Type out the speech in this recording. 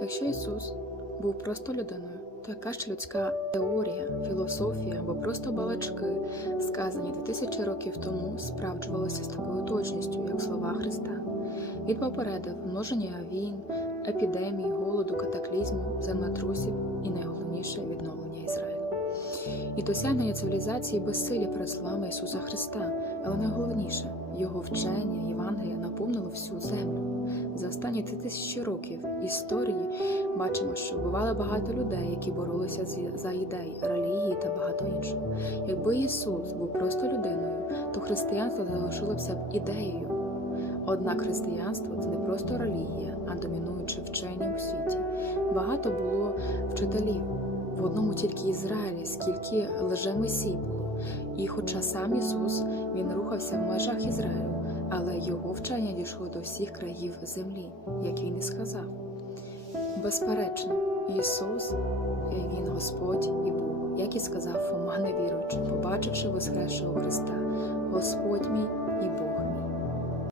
Якщо Ісус був просто людиною, то яка ж людська теорія, філософія або просто балачки, сказані 2000 років тому, справджувалися з такою точністю, як слова Христа. Він попередив множення війн, епідемій, голоду, катаклізму, землетрусів і найголовніше відновлення Ізраїлю. І досягнення цивілізації безсилі перед словами Ісуса Христа, але найголовніше його вчення Євангелія наповнило всю землю. За останні три тисячі років історії бачимо, що бувало багато людей, які боролися за ідеї, релігії та багато іншого. Якби Ісус був просто людиною, то християнство залишилося б ідеєю. Однак християнство це не просто релігія, а домінуюче вчення у світі. Багато було вчителів в одному тільки Ізраїлі, скільки лжемесій було. І хоча сам Ісус він рухався в межах Ізраїлю, але його вчення дійшло до всіх країв землі, як він і сказав. Безперечно, Ісус Він Господь і Бог, як і сказав Фома невіруючи, побачивши Воскресшого Христа, Господь мій і Бог